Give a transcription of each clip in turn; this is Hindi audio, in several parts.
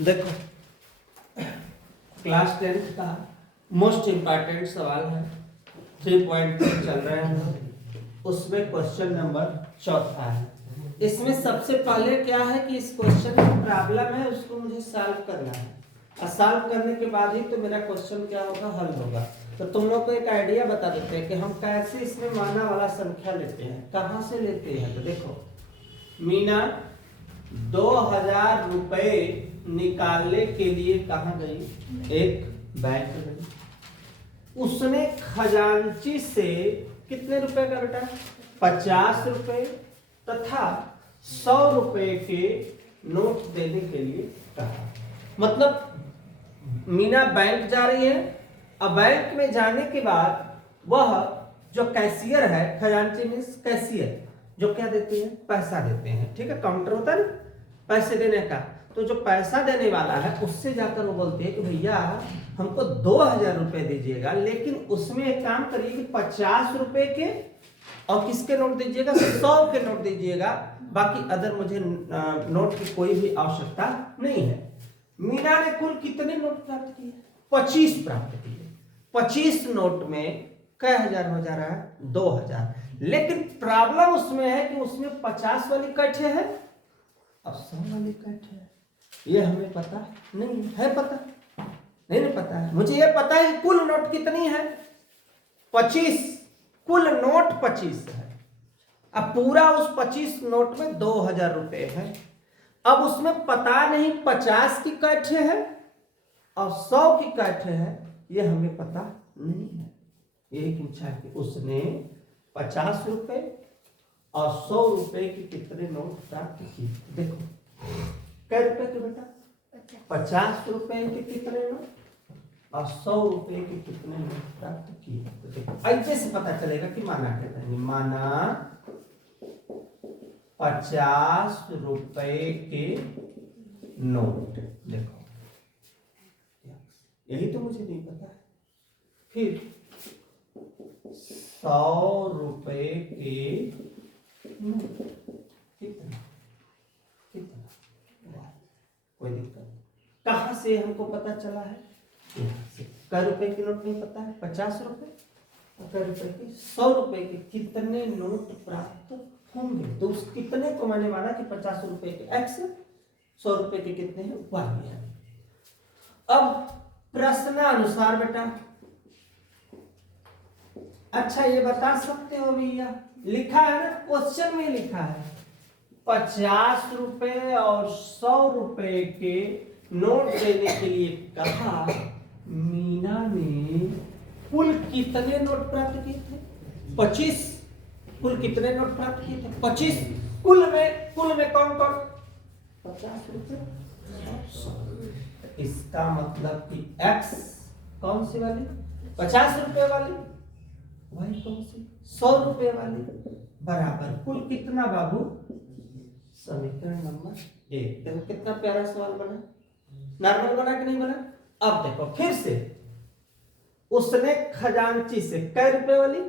देखो क्लास 10 का मोस्ट इम्पॉर्टेंट सवाल है, 3 पॉइंट चल रहे हैं, उसमें क्वेश्चन नंबर 4 है। इसमें सबसे पहले क्या है कि इस क्वेश्चन में प्रॉब्लम है, उसको मुझे सॉल्व करना है और सॉल्व करने के बाद ही तो मेरा क्वेश्चन क्या होगा, हल होगा। तो तुम लोग को एक आइडिया बता देते हैं कि हम कैसे इसमें माना वाला संख्या लेते हैं, कहाँ से लेते हैं। तो देखो मीना 2000 रुपए निकालने के लिए कहाँ गई, एक बैंक गई। उसने खजांची से कितने रुपए का बेटा, 50 रुपए तथा 100 रुपए के नोट देने के लिए कहा। मतलब मीना बैंक जा रही है, अब बैंक में जाने के बाद वह जो कैशियर है, खजांची मीन्स कैशियर, जो क्या देते हैं, पैसा देते हैं, ठीक है, काउंटर होता है पैसे देने का। तो जो पैसा देने वाला है उससे जाकर वो बोलते हैं कि भैया हमको 2000 रुपए दीजिएगा, लेकिन उसमें एक काम करिए कि 50 रुपए के और किसके नोट दीजिएगा, 100 के नोट दीजिएगा, बाकी अदर मुझे नोट की कोई भी आवश्यकता नहीं है। मीना ने कुल कितने नोट प्राप्त किए, 25 प्राप्त किए। 25 नोट में कई हजार हो जा रहा है, 2000। लेकिन प्रॉब्लम उसमें है कि उसमें 50 वाली कट है और 100 वाली कट है। ये हमें पता नहीं है, पता नहीं ना पता है। मुझे ये पता है कि कुल नोट कितनी है, 25, कुल नोट 25 है। अब पूरा उस 25 नोट में 2000 रुपए है। अब उसमें पता नहीं 50 की कैठे है और 100 की कैठे है, ये हमें पता नहीं है। यही पूछा है कि उसने 50 रुपए और 100 रुपए के कितने नोट प्राप्त किए। देखो कै रुपए के बेटा, 50 रुपए के कितने नोट और 100 रुपए के कितने नोट प्राप्त किए। तो देखो ऐसे से पता चलेगा कि माना कहते हैं, माना 50 रुपए के नोट। देखो यही तो मुझे नहीं पता है। फिर 100 रुपए के नोट कितना, कोई दिक्कत नहीं। कहां से हमको पता चला है, कै रुपए की नोट नहीं पता है, 50 रुपए और कै रुपए के, 100 रुपए के कितने नोट प्राप्त होंगे। तो उस कितने को मैंने माना कि 50 रुपए के x, 100 रुपए के कितने हैं, y है। अब प्रश्नानुसार बेटा, अच्छा ये बता सकते हो भैया, लिखा है ना क्वेश्चन में, लिखा है 50 रुपए और 100 रुपए के नोट देने के लिए कहा। मीना ने कुल कितने नोट प्राप्त किए थे, 25। कुल कितने नोट प्राप्त किए थे, 25। कुल में कौन कौन, 50 रुपए। इसका मतलब कि x कौन सी वाली, 50 रुपए वाली, y कौन सी, 100 रुपए वाली, बराबर कुल कितना बाबू, समीकरण नंबर 1। देखो कितना प्यारा सवाल बना, नॉर्मल बना कि नहीं बना। अब देखो फिर से, उसने खजांची से कै रुपए वाली,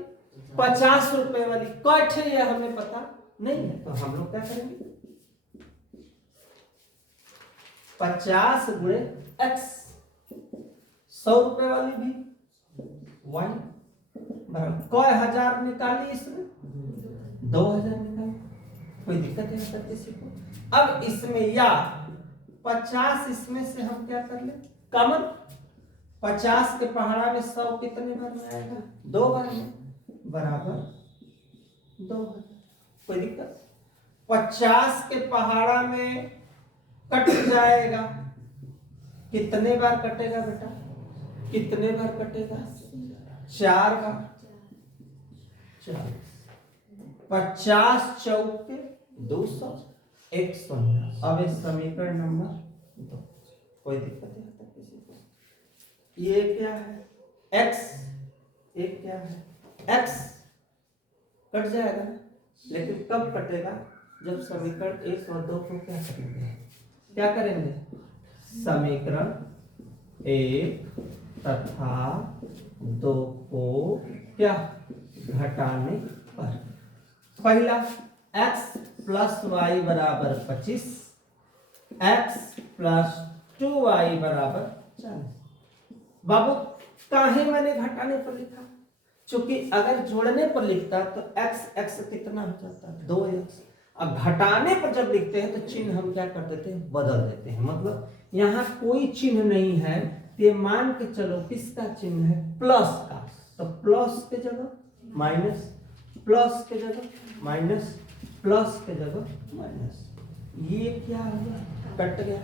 50 रुपए वाली कैठ है, यह हमें पता नहीं है। तो हम लोग क्या करेंगे, 50 गुणे x, 100 रुपए वाली भी y, बराबर कै हजार निकाली, इसमें 2000 निकाली। कोई दिक्कत है किसी को। अब इसमें या 50 इसमें से हम क्या कर ले, कॉमन, 50 के पहाड़ा में 100 कितने बार में आएगा, 2 बार में, बराबर 2000। कोई दिक्कत, 50 के पहाड़ा में कट जाएगा, कितने बार कटेगा बेटा, कितने बार कटेगा, 4 बार, 4। 50 चौके 200, 115। अब इस समीकरण नंबर 2। कोई दिक्कत है किसी को। ये क्या है x, एक क्या है x, कट जाएगा ना, लेकिन कब कटेगा, जब समीकरण 1 और 2 को क्या करेंगे, समीकरण 1 तथा 2 को क्या घटाने पर। पहला x प्लस वाई बराबर 25, x प्लस 2y बराबर 40। बाबू काहे मैंने घटाने पर लिखा? क्योंकि अगर जोड़ने पर लिखता तो x कितना हो जाता, 2x। अब घटाने पर जब लिखते हैं तो चिन्ह हम क्या कर देते हैं, बदल देते हैं। मतलब यहाँ कोई चिन्ह नहीं है, ये मान के चलो किसका चिन्ह है, प्लस का, तो प्लस के जगह माइनस, प्लस के जगह माइनस, प्लस के जगह माइनस। ये क्या हुआ, कट गया।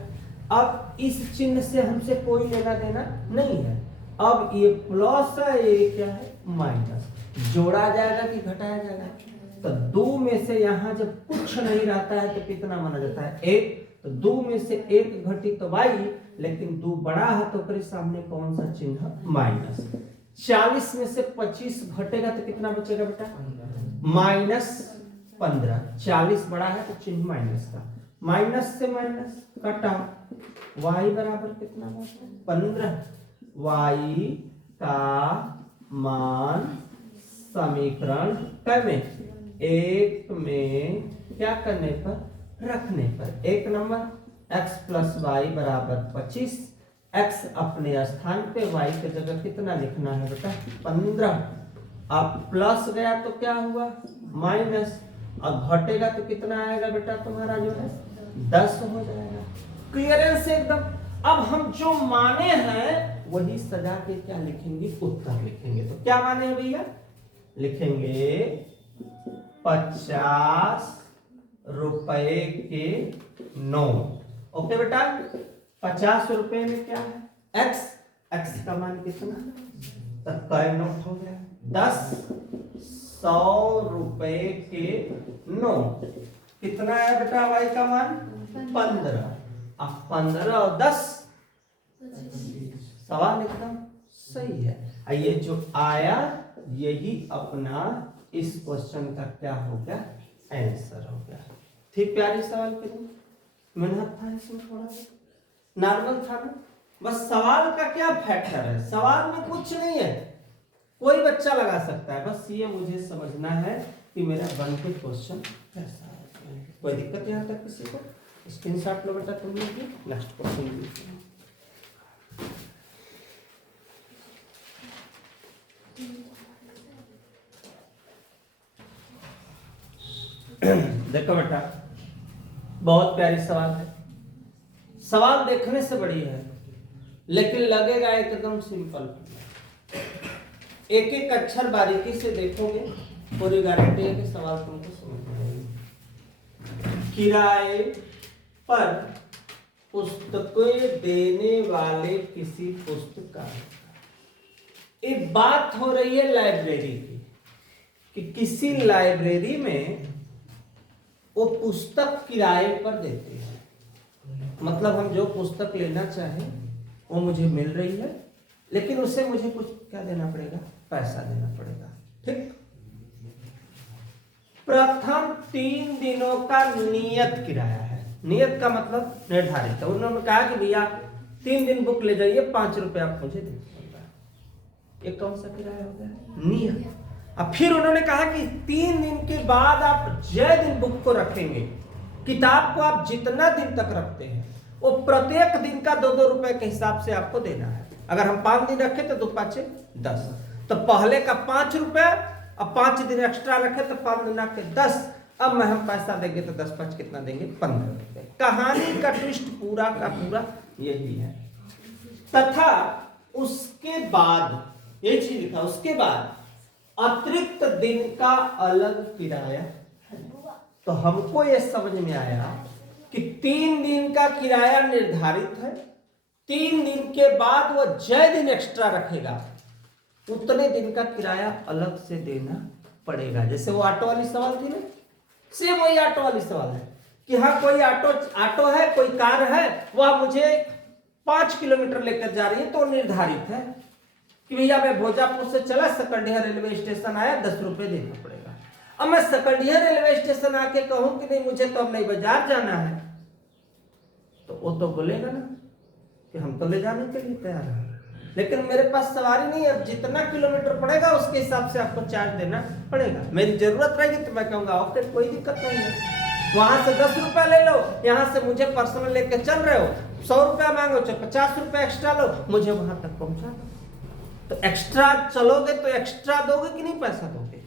अब इस चिन्ह से हमसे कोई लेना देना नहीं है। अब ये प्लस है, ये क्या है, माइनस। जोड़ा जाएगा कि घटाया जाएगा? तो 2 में से यहाँ जब कुछ नहीं रहता है तो कितना माना जाता है, 1। तो 2 में से 1 घटी तो y, लेकिन 2 बड़ा है तो उसके सामने कौन सा चिन्ह, माइनस। 40 में से 25 घटेगा तो कितना बचेगा बेटा, -15। 40 बड़ा है तो चिन्ह माइनस का, माइनस से माइनस कटा, y बराबर कितना बचा, 15। y का मान समीकरण में 1 में क्या करने पर, रखने पर। 1 नंबर x + y बराबर 25। x अपने स्थान पे, y की जगह कितना लिखना है बेटा, 15। अब प्लस गया तो क्या हुआ, माइनस। अब घटेगा तो कितना आएगा बेटा तुम्हारा जो है, 10 हो जाएगा। क्लियरेंस एकदम। अब हम जो माने हैं वही सजा के क्या लिखेंगे, उत्तर लिखेंगे। तो क्या माने हैं भैया, लिखेंगे 50 रुपए के नोट। ओके बेटा, 50 रुपए में क्या है, x का मान कितना, तो कई नोट हो गया, 10 100 रुपए के नोट। कितना है बेटा y का मान, 15। अब 15 और 10, सवाल एकदम सही है। ये जो आया यही अपना इस क्वेश्चन का क्या हो गया, आंसर हो गया। ठीक, प्यारी सवाल के लिए मेहनत था इसमें, थोड़ा नॉर्मल था ना। बस सवाल का क्या फैक्टर है, सवाल में कुछ नहीं है, कोई बच्चा लगा सकता है। बस ये मुझे समझना है कि मेरा बन के क्वेश्चन कैसा है। कोई दिक्कत यहाँ तक किसी को? स्क्रीनशॉट लो बेटा तुम लोग, नेक्स्ट क्वेश्चन। देखो बेटा, बहुत प्यारी सवाल है। सवाल देखने से बड़ी है लेकिन लगेगा एकदम सिंपल। एक एक अक्षर बारीकी से देखोगे, पूरी गारंटी है कि सवाल तुमको समझ में आएगा। किराए पर पुस्तकें देने वाले किसी पुस्तकालय, एक बात हो रही है लाइब्रेरी की, कि किसी लाइब्रेरी में वो पुस्तक किराए पर देते हैं। मतलब हम जो पुस्तक लेना चाहें वो मुझे मिल रही है, लेकिन उससे मुझे कुछ क्या देना पड़ेगा, पैसा देना पड़ेगा। ठीक, प्रथम 3 दिनों का नियत किराया है। नियत का मतलब निर्धारित है। उन्होंने कहा कि भैया 3 दिन बुक ले जाइए, 5 रुपए आप मुझे दे दीजिएगा। ये कौन सा किराया हो गया, नियत। अब फिर उन्होंने कहा कि 3 दिन के बाद आप जय दिन बुक को रखेंगे। किताब को आप जितना दिन तक रखते हैं वो प्रत्येक दिन का 2-2 रुपए के हिसाब से आपको देना है। अगर हम 5 दिन रखे तो 2 × 5 = 10, तो पहले का 5 रुपए, अब 5 दिन एक्स्ट्रा रखे तो 5 दिन के 10। अब में हम पैसा देंगे तो 10 × 5 कितना देंगे, 15 रुपए। कहानी का ट्विस्ट पूरा का पूरा यही है। तथा उसके बाद ये चीज लिखा, उसके बाद अतिरिक्त दिन का अलग किराया है। तो हमको ये समझ में आया कि 3 दिन का किराया निर्धारित है, 3 दिन के बाद वो जय दिन एक्स्ट्रा रखेगा, उतने दिन का किराया अलग से देना पड़ेगा। जैसे वो ऑटो वाली सवाल थी ना, सेम वही ऑटो वाली सवाल है कि हाँ कोई ऑटो है, कोई कार है, वह मुझे 5 किलोमीटर लेकर जा रही है, तो निर्धारित है कि भैया मैं भोजापुर से चला, सकंडिया रेलवे स्टेशन आया, 10 रुपए देना पड़ेगा। अब मैं सकंडिया रेलवे स्टेशन आके कहूं कि नहीं मुझे तो अब नई बाजार जाना है, तो वो तो बोलेगा ना कि हम तो ले जाने के लिए तैयार हैं, लेकिन मेरे पास सवारी नहीं है, अब जितना किलोमीटर पड़ेगा उसके हिसाब से आपको चार्ज देना पड़ेगा। मेरी जरूरत रहेगी तो मैं कहूंगा ओके कोई दिक्कत नहीं है, वहां से 10 रुपए ले लो, यहाँ से मुझे पर्सनल लेके चल रहे हो, 100 रुपया मांगो चाहे 50 रुपया एक्स्ट्रा लो, मुझे वहां तक पहुंचा दो। तो एक्स्ट्रा चलोगे तो एक्स्ट्रा दोगे कि नहीं पैसा दोगे?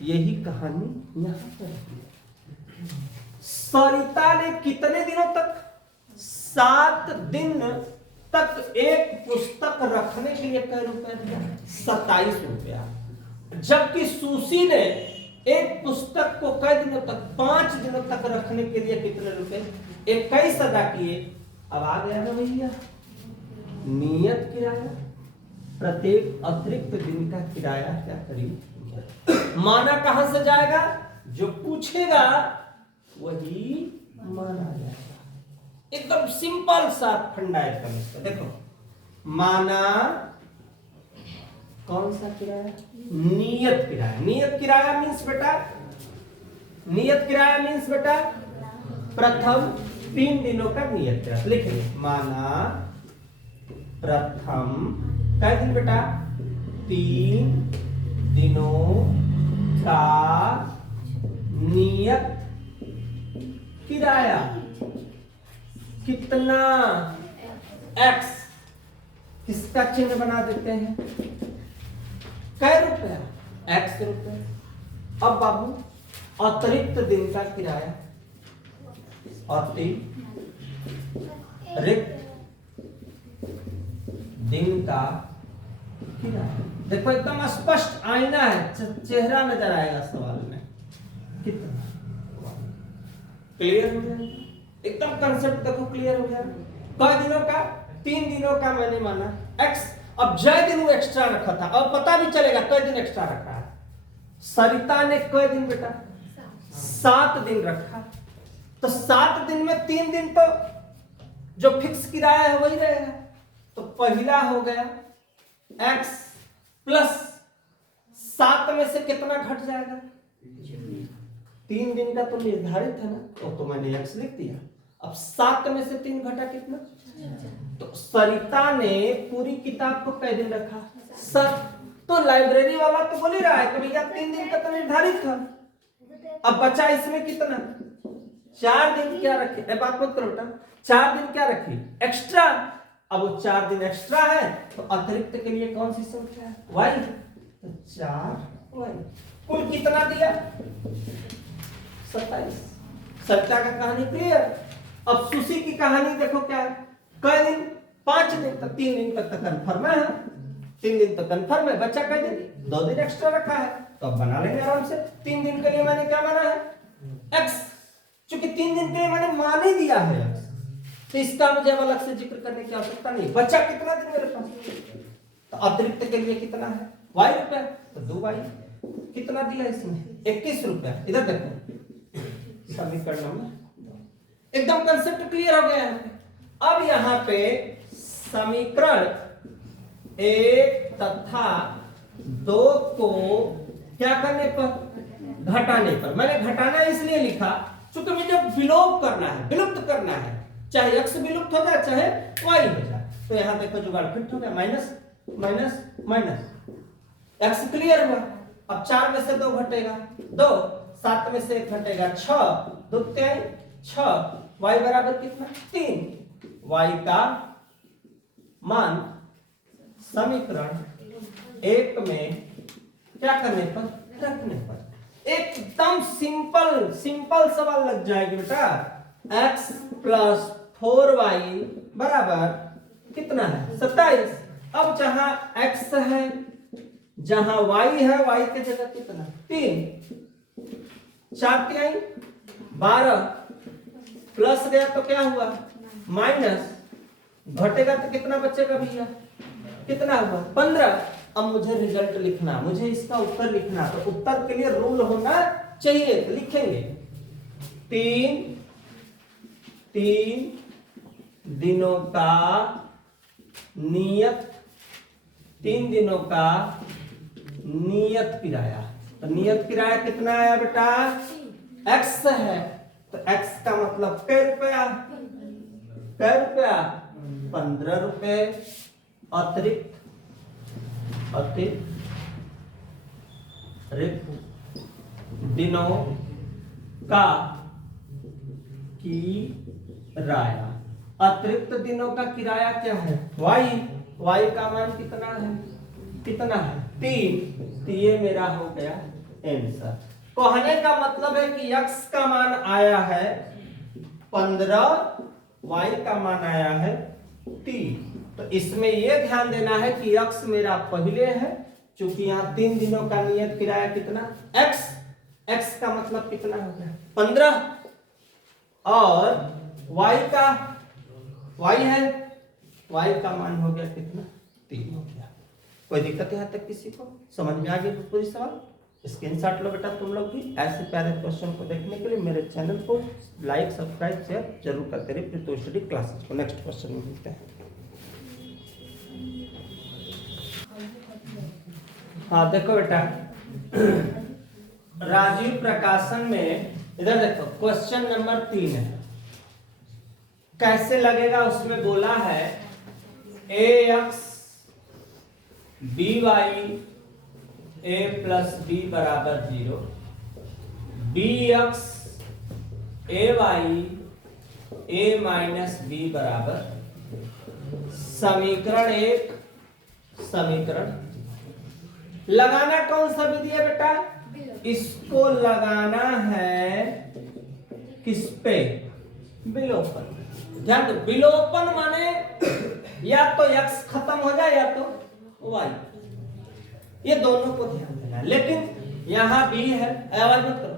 यही कहानी यहां पर है। सरिता ने कितने दिनों तक, 7 दिन तक एक पुस्तक रखने के लिए कै रुपया दिया? 27 रुपया। जबकि सुशी ने एक पुस्तक को कई दिनों तक, 5 दिनों तक रखने के लिए कितने रुपए? 21 अदा किए। अब आ गया ना भैया नियत किराया, प्रत्येक अतिरिक्त दिन का किराया क्या करेंगे? माना कहां से जाएगा? जो पूछेगा वही माना जाएगा। एकदम सिंपल सा फंडा है इसका। देखो माना कौन सा किराया? नियत किराया। नियत किराया मीन्स बेटा, नियत किराया मीन्स बेटा प्रथम 3 दिनों का नियत किराया। लिखिए माना प्रथम कै दिन बेटा? 3 दिनों का नियत किराया कितना? x। किसका चिन्ह बना देते हैं? कै रुपया? x रुपया। अब बाबू अतिरिक्त दिन का किराया, अतिरिक्त दिन का किराया। देखो एकदम स्पष्ट आईना है, चेहरा नजर आएगा सवाल में। कितना? क्लियर हो गया? एकदम कंसेप्ट देखो क्लियर हो गया। कई दिनों का? 3 दिनों का मैंने माना x। अब जय दिन वो एक्स्ट्रा रखा था, अब पता भी चलेगा कई दिन एक्स्ट्रा रखा है। सरिता ने कई दिन बेटा? 7 दिन रखा। तो 7 दिन में 3 दिन तो जो फिक्स किराया है वही रहेगा। तो पहला हो गया x प्लस 7 में से कितना घट जाएगा? 3 दिन का तो निर्धारित है ना, तो मैंने x लिख दिया। अब 7 में से 3 घटा कितना? तो सरिता ने पूरी किताब को कै दिन रखा? 7। तो लाइब्रेरी वाला तो बोल ही रहा है कि भैया 3 दिन का तो निर्धारित था। अब बचा इसमें कितना? 4 दिन क्या रखे? बात मत करो बेटा, 4 दिन क्या रखी? एक्स्ट्रा। अब वो 4 दिन एक्स्ट्रा है तो अतिरिक्त के लिए कौन सी संख्या है? y। तो 4y। कुल कितना दिया? 27। सरिता का कहानी क्लियर। अब सुशी की कहानी देखो क्या है? कई दिन? 5 दिन तक। 3 दिन तक कंफर्म है, 3 दिन तक कंफर्म है। बच्चा कई दिन? 2 दिन एक्स्ट्रा रखा है, तो अब बना लेंगे आराम से। 3 दिन के लिए मैंने क्या माना है? x। चूंकि 3 दिन के लिए मैंने मान ही दिया है x, तो इसका मुझे अलग से जिक्र करने की आवश्यकता नहीं। बच्चा कितना दिन मेरे पास? तो अतिरिक्त के लिए कितना है? y रुपया। तो 2y। कितना दिया इसमें? 21 रुपया। इधर देखो समीकरण नंबर, एकदम कंसेप्ट क्लियर हो गया है। अब यहां पे समीकरण 1 तथा 2 को क्या करने पर? घटाने पर। मैंने घटाना इसलिए लिखा क्योंकि मुझे विलोप करना है, विलुप्त करना है। चाहे x विलुप्त हो जाए चाहे y हो जाए। तो यहां देखो जुगाड़ फिट हो गया, minus minus minus. x clear हुआ। अब 4 में से 2 घटेगा 2, 7 में से 1 घटेगा 6, 2 3 6। y बराबर कितना? 3। y का मान समीकरण 1 में क्या करने पर? रखने पर। एकदम सिंपल सवाल लग जाएगी बेटा। x प्लस 4y बराबर कितना है? 27। अब जहां x है, जहां y है, y के जगह कितना? 3। 4 3 12 प्लस गया तो क्या हुआ? माइनस। घटेगा तो कितना बचेगा भैया? कितना हुआ? 15। अब मुझे रिजल्ट लिखना, मुझे इसका उत्तर लिखना, तो उत्तर के लिए रूल होना चाहिए। तो लिखेंगे 3 दिनों का नियत, 3 दिनों का नियत किराया। तो नियत किराया कितना आया बेटा? x है, तो x का मतलब कै रुपया? कै रुपया? 15 रुपए अतिरिक्त दिनों का किराया। अतिरिक्त दिनों का किराया क्या है y का मान कितना है 3। तो ये मेरा हो गया आंसर। कहने का मतलब है कि x का मान आया है 15, y का मान आया है 3। तो इसमें यह ध्यान देना है कि x मेरा पहले है, क्योंकि यहाँ 3 दिनों का नियत किराया कितना x का मतलब कितना हो गया 15, और y का मान हो गया कितना 3 हो गया। कोई दिक्कत यहाँ तक किसी को समझ में आ गई पूरी सवाल? स्क्रीनशॉट लो बेटा तुम लोग भी। ऐसे प्यारे क्वेश्चन को देखने के लिए मेरे चैनल को लाइक सब्सक्राइब शेयर जरूर करते रहिए। प्रीतो स्टडी क्लासेस को नेक्स्ट क्वेश्चन में मिलते हैं। हाँ देखो बेटा, राजीव प्रकाशन में इधर देखो क्वेश्चन नंबर 3 है। कैसे लगेगा उसमें बोला है ax by a plus b बराबर 0, bx ay a minus b बराबर। समीकरण 1 समीकरण लगाना कौन सा विधि है बेटा? इसको लगाना है किस पे? विलोपन। ध्यान दो, विलोपन माने या तो x खत्म हो जाए या तो y, ये दोनों को ध्यान देना है। लेकिन यहाँ b है, आवाज मत करो,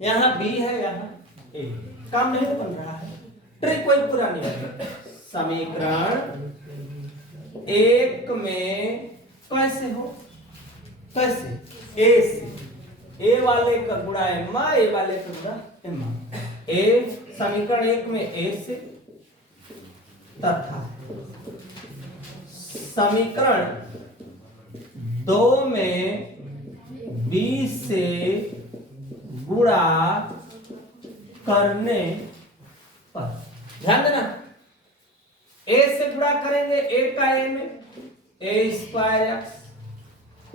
यहाँ b है यहाँ a, काम नहीं बन रहा है, ट्रिक कोई पूरा नहीं है। समीकरण 1 में कैसे हो? कैसे? a से, a वाले का गुणा m, a वाले का गुणा m। a समीकरण 1 में a से, तथा समीकरण 2 में b से गुणा करने पर, ध्यान देना, a से गुणा करेंगे a का a में a स्क्वायर x,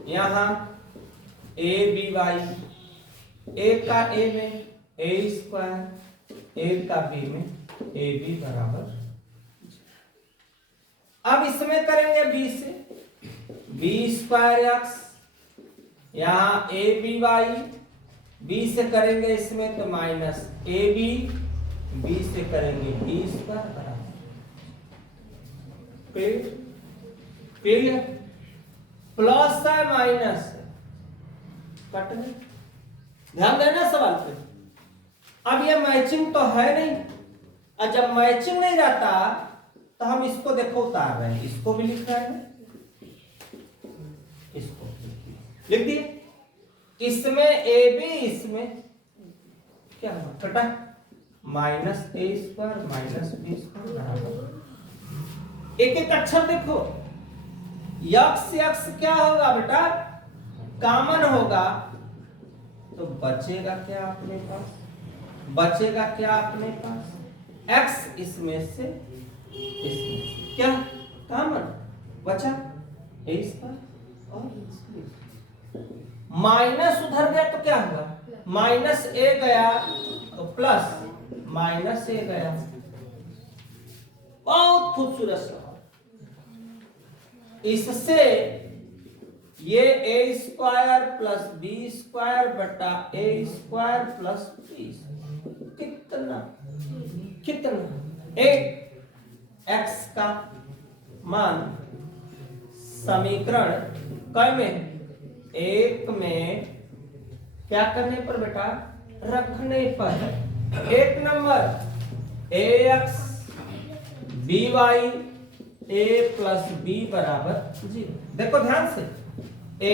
यहां a b y, a का a में a स्क्वायर, a का b में a b बराबर। अब इसमें करेंगे b से b स्क्वायर x, यहां a b y, b से करेंगे इसमें तो माइनस a b, b से करेंगे b स्क्वायर बराबर। क्लियर? प्लस है माइनस है, कट में ध्यान देना सवाल पे। अब ये मैचिंग तो है नहीं, और जब मैचिंग नहीं रहता तो हम इसको देखो उतार रहे हैं, इसको भी लिख रहे हैं, इसको लिख दिए, इसमें ए बी, इसमें क्या हुआ कटा, माइनस ए स्क्वायर माइनस बी स्क्वायर बराबर। एक एक अक्षर देखो, यक्स यक्स क्या होगा बेटा? कॉमन होगा, तो बचेगा क्या अपने पास? बचेगा क्या अपने पास? x इसमें से इसमें क्या कॉमन बचा, a स्क्वायर और माइनस उधर गया तो क्या हुआ? माइनस a गया तो प्लस माइनस a गया। बहुत खूबसूरत सवाल। इससे ये a square plus b square बटा a स्क्वायर प्लस b, कितना कितना? एक x का मान समीकरण कै में? 1 में क्या करने पर बेटा? रखने पर। 1 number ax by a plus b बराबर 0। देखो ध्यान से, a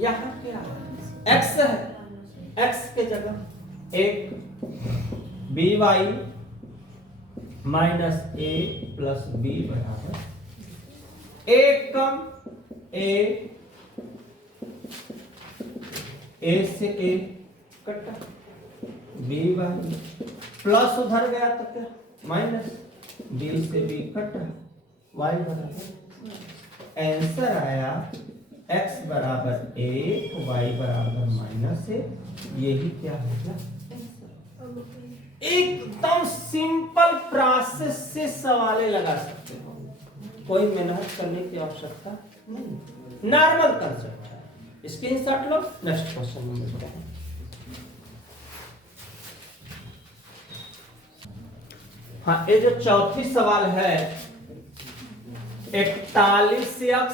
यहां क्या x है, x के जगह 1 by minus a plus b बराबर 1 कम a से a कटा, b बाई प्लस उधर गया तो क्या माइनस, b से b कटा, y बराबर। आंसर आया x बराबर 1, y बराबर -1। यही क्या होगा? एकदम सिंपल प्रोसेस से सवालें लगा सकते हो, कोई मेहनत करने की आवश्यकता नहीं, नॉर्मल कंसेप्ट है। स्क्रीनशॉट लो, नेक्स्ट क्वेश्चन में मिलते हैं। हाँ, ये जो चौथी सवाल है, 41x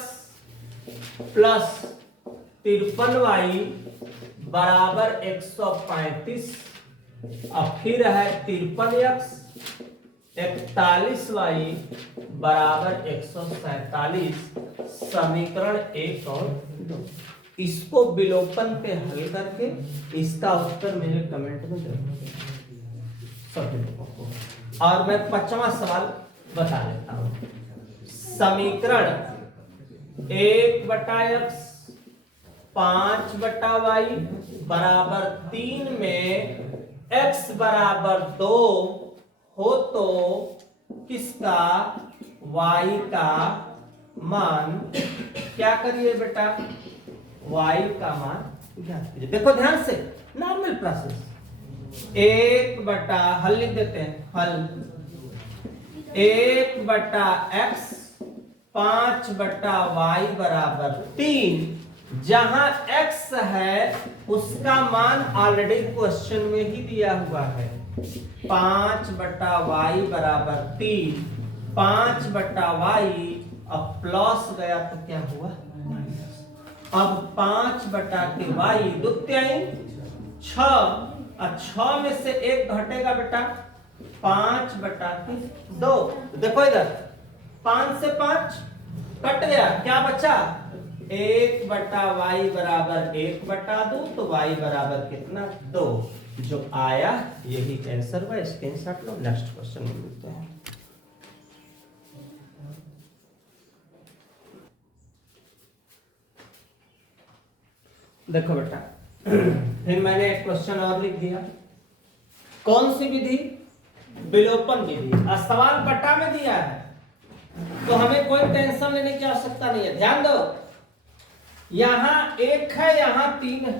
प्लस 53y बराबर 135, और फिर है 53x 41y बराबर 147, समीकरण 1 और 2। इसको विलोपन पे हल करके इसका उत्तर मेरे कमेंट में जरूर सभी लोगों को। और मैं 5वां सवाल बता देता हूं। समीकरण 1/x 5/y बराबर 3 में x बराबर 2 हो तो किसका y का मान, क्या करिए बेटा, y का मान ज्ञात कीजिए। देखो ध्यान से, नॉर्मल प्रोसेस, 1 हल लिख देते हैं, हल 1/x 5/y बराबर 3, जहां x है उसका मान ऑलरेडी क्वेश्चन में ही दिया हुआ है, 5/y बराबर 3, 5/y, अब प्लस गया तो क्या हुआ माइनस। अब 5/y दुत्याई 6, और 6 में से 1 घटेगा बेटा, 5/2। देखो इधर 5 से 5 कट गया, क्या बचा, 1/y बराबर 1/2, तो y बराबर कितना, 2। जो आया यही आंसर हुआ। स्क्रीनशॉट लो, नेक्स्ट क्वेश्चन में मिलते हैं। देखो बेटा, फिर मैंने एक क्वेश्चन और लिख दिया। कौन सी विधि, विलोपन विधि। सवाल बटा में दिया है तो हमें कोई टेंशन लेने की आवश्यकता नहीं है। ध्यान दो, यहां 1 है, यहां 3 है।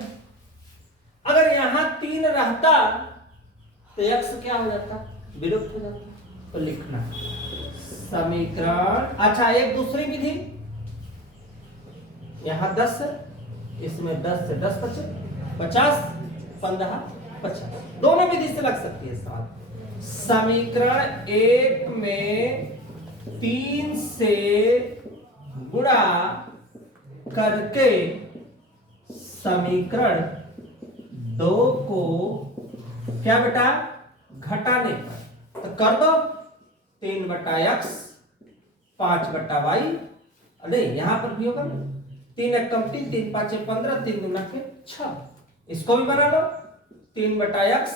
अगर यहां 3 रहता तो x क्या हो जाता, विलुप्त हो जाता। तो लिखना समीकरण। अच्छा, एक दूसरी विधि, यहां 10 है, इसमें 10 से 10 बचे 50, 15 50, दोनों विधि से लग सकती है सवाल। समीकरण 1 में 3 से गुणा करके समीकरण 2 को क्या बेटा, घटाने पर तो कर दो 3/x 5/y, नहीं यहां पर भी होगा 3 1 कम 3, 3 5 15, 3 दूना के 6। इसको भी बना लो, 3/x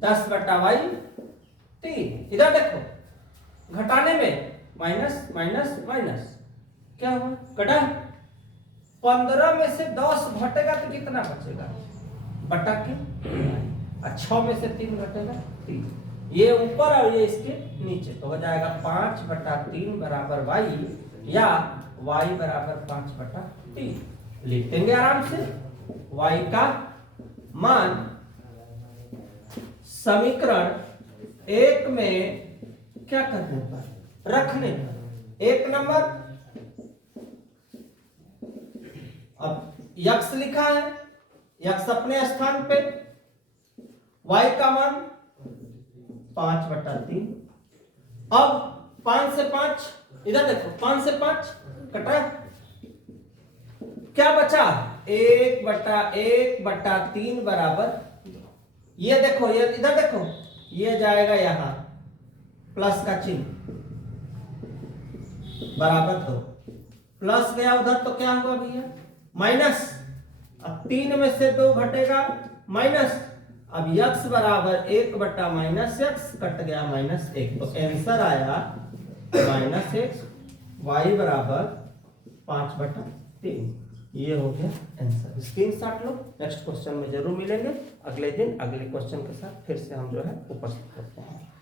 10/y 3। इधर देखो, घटाने में माइनस माइनस माइनस, क्या हुआ, कटा। 15 में से 10 घटेगा तो कितना बचेगा, बटा के 6 में से 3 घटेगा 3, ये ऊपर और ये इसके नीचे, तो हो जाएगा 5/3 बराबर y, या y बराबर 5/3। लिख देंगे आराम से। y का मान समीकरण 1 में क्या करने पर, रखने पर, 1 नंबर, अब x लिखा है, x अपने स्थान पे, y का मान 5/3। अब 5 से 5, इधर देखो 5 से 5 कटा, क्या बचा, 1/1/3 बराबर, ये देखो, ये इधर देखो, ये जाएगा यहां प्लस का चिन्ह बराबर 2, प्लस गया उधर तो क्या हुआ भैया, माइनस। अब 3 में से 2 घटेगा माइनस, अब x बराबर 1/-x, कट गया -1, तो आंसर आया -x, y बराबर 5/3। ये हो गया आंसर। स्क्रीनशॉट लो, नेक्स्ट क्वेश्चन में जरूर मिलेंगे अगले दिन, अगले क्वेश्चन के साथ फिर से हम जो है उपस्थित करते हैं।